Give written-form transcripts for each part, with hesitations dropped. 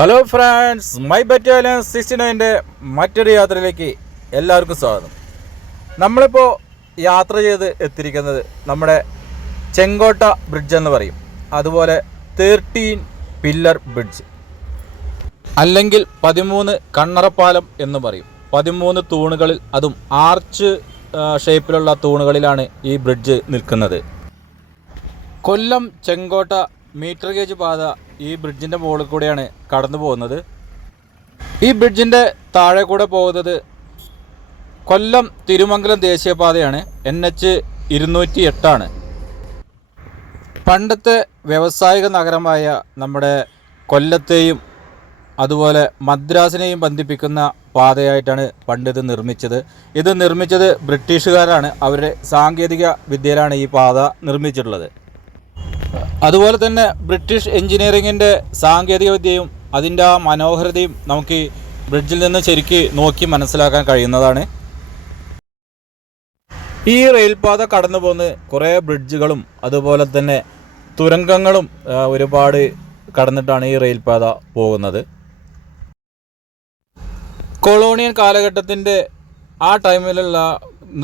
Hello friends, my battalion 69ൻ്റെ മറ്റൊരു യാത്രയിലേക്ക് എല്ലാവർക്കും സ്വാഗതം. നമ്മളിപ്പോൾ യാത്ര ചെയ്ത് എത്തിയിരിക്കുന്നത് നമ്മുടെ ചെങ്കോട്ട ബ്രിഡ്ജ് എന്ന് പറയും, അതുപോലെ 13 പില്ലർ ബ്രിഡ്ജ് അല്ലെങ്കിൽ 13 കണ്ണറപ്പാലം എന്ന് പറയും. 13 തൂണുകളിൽ, അതും ആർച്ച് ഷേപ്പിലുള്ള തൂണുകളിലാണ് ഈ ബ്രിഡ്ജ് നിൽക്കുന്നത്. കൊല്ലം ചെങ്കോട്ട മീറ്റർ ഗേജ് പാത ഈ ബ്രിഡ്ജിൻ്റെ മുകളിൽ കൂടെയാണ് കടന്നു പോകുന്നത്. ഈ ബ്രിഡ്ജിൻ്റെ താഴെ കൂടെ പോകുന്നത് കൊല്ലം തിരുമംഗലം ദേശീയപാതയാണ്. NH 208 പണ്ടത്തെ വ്യാവസായിക നഗരമായ നമ്മുടെ കൊല്ലത്തെയും അതുപോലെ മദ്രാസിനെയും ബന്ധിപ്പിക്കുന്ന പാതയായിട്ടാണ് പണ്ട് ഇത് നിർമ്മിച്ചത്. ഇത് നിർമ്മിച്ചത് ബ്രിട്ടീഷുകാരാണ്. അവരുടെ സാങ്കേതിക വിദ്യയിലാണ് ഈ പാത നിർമ്മിച്ചിട്ടുള്ളത്. അതുപോലെ തന്നെ ബ്രിട്ടീഷ് എഞ്ചിനീയറിങ്ങിൻ്റെ സാങ്കേതിക വിദ്യയും അതിൻ്റെ ആ മനോഹരതയും നമുക്ക് ഈ ബ്രിഡ്ജിൽ നിന്ന് ശരിക്ക് നോക്കി മനസ്സിലാക്കാൻ കഴിയുന്നതാണ്. ഈ റെയിൽപാത കടന്നു പോകുന്ന കുറേ ബ്രിഡ്ജുകളും അതുപോലെ തന്നെ തുരങ്കങ്ങളും ഒരുപാട് കടന്നിട്ടാണ് ഈ റെയിൽപാത പോകുന്നത്. കൊളോണിയൽ കാലഘട്ടത്തിൻ്റെ ആ ടൈമിലുള്ള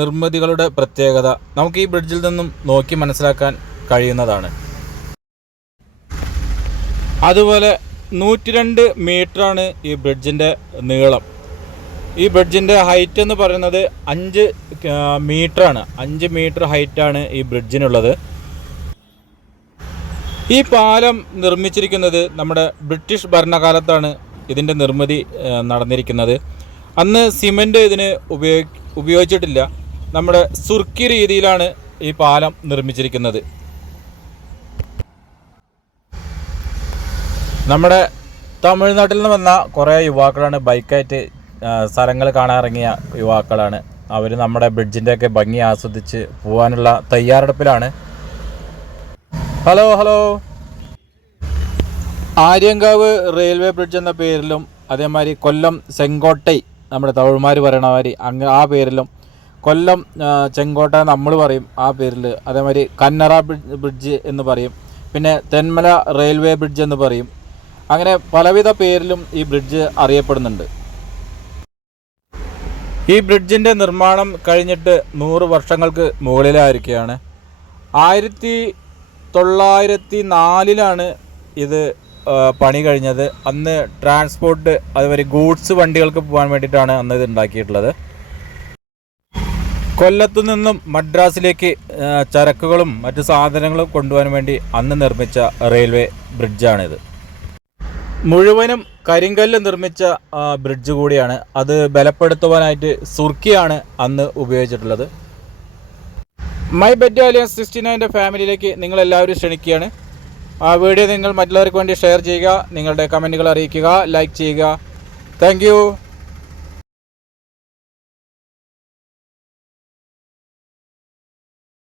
നിർമ്മിതികളുടെ പ്രത്യേകത നമുക്ക് ഈ ബ്രിഡ്ജിൽ നിന്നും നോക്കി മനസ്സിലാക്കാൻ കഴിയുന്നതാണ്. അതുപോലെ 102 മീറ്ററാണ് ഈ ബ്രിഡ്ജിൻ്റെ നീളം. ഈ ബ്രിഡ്ജിൻ്റെ ഹൈറ്റ് എന്ന് പറയുന്നത് 5 മീറ്ററാണ്. 5 മീറ്റർ ഹൈറ്റാണ് ഈ ബ്രിഡ്ജിനുള്ളത്. ഈ പാലം നിർമ്മിച്ചിരിക്കുന്നത് നമ്മുടെ ബ്രിട്ടീഷ് ഭരണകാലത്താണ് ഇതിൻ്റെ നിർമ്മിതി നടന്നിരിക്കുന്നത്. അന്ന് സിമൻറ്റ് ഇതിന് ഉപയോഗിച്ചിട്ടില്ല. നമ്മുടെ സുർക്കി രീതിയിലാണ് ഈ പാലം നിർമ്മിച്ചിരിക്കുന്നത്. നമ്മുടെ തമിഴ്നാട്ടിൽ നിന്ന് വന്ന കുറേ യുവാക്കളാണ്, ബൈക്കായിട്ട് സ്ഥലങ്ങൾ കാണാനിറങ്ങിയ യുവാക്കളാണ്. അവർ നമ്മുടെ ബ്രിഡ്ജിൻ്റെയൊക്കെ ഭംഗി ആസ്വദിച്ച് പോകാനുള്ള തയ്യാറെടുപ്പിലാണ്. ഹലോ ആര്യങ്കാവ് റെയിൽവേ ബ്രിഡ്ജ് എന്ന പേരിലും, അതേമാതിരി കൊല്ലം ചെങ്കോട്ടൈ നമ്മുടെ തമിഴ്മാർ പറയണ മാതിരി ആ പേരിലും, കൊല്ലം ചെങ്കോട്ട നമ്മൾ പറയും ആ പേരിൽ, അതേമാതിരി കന്നറ ബ്രിഡ്ജ് എന്ന് പറയും, പിന്നെ തെന്മല റെയിൽവേ ബ്രിഡ്ജ് എന്ന് പറയും. അങ്ങനെ പലവിധ പേരിലും ഈ ബ്രിഡ്ജ് അറിയപ്പെടുന്നുണ്ട്. ഈ ബ്രിഡ്ജിൻ്റെ നിർമ്മാണം കഴിഞ്ഞിട്ട് 100 വർഷങ്ങൾക്ക് മുകളിലായിരിക്കുകയാണ്. 1904 ഇത് പണി കഴിഞ്ഞത്. അന്ന് ട്രാൻസ്പോർട്ട്, അതുപോലെ ഗൂഡ്സ് വണ്ടികൾക്ക് പോകാൻ വേണ്ടിയിട്ടാണ് അന്ന് ഇത് ഉണ്ടാക്കിയിട്ടുള്ളത്. കൊല്ലത്തു നിന്നും മദ്രാസിലേക്ക് ചരക്കുകളും മറ്റു സാധനങ്ങളും കൊണ്ടുപോകാൻ വേണ്ടി അന്ന് നിർമ്മിച്ച റെയിൽവേ ബ്രിഡ്ജാണിത്. മുഴുവനും കരിങ്കല്ല് നിർമ്മിച്ച ബ്രിഡ്ജ് കൂടിയാണ്. അത് ബലപ്പെടുത്തുവാനായിട്ട് സുർക്കിയാണ് അന്ന് ഉപയോഗിച്ചിട്ടുള്ളത്. മൈ ബറ്റാലിയൻ 69ൻ്റെ ഫാമിലിയിലേക്ക് നിങ്ങളെല്ലാവരും ക്ഷണിക്കുകയാണ്. ആ വീഡിയോ നിങ്ങൾ മറ്റുള്ളവർക്ക് വേണ്ടി ഷെയർ ചെയ്യുക, നിങ്ങളുടെ കമൻറ്റുകൾ അറിയിക്കുക, ലൈക്ക് ചെയ്യുക. താങ്ക്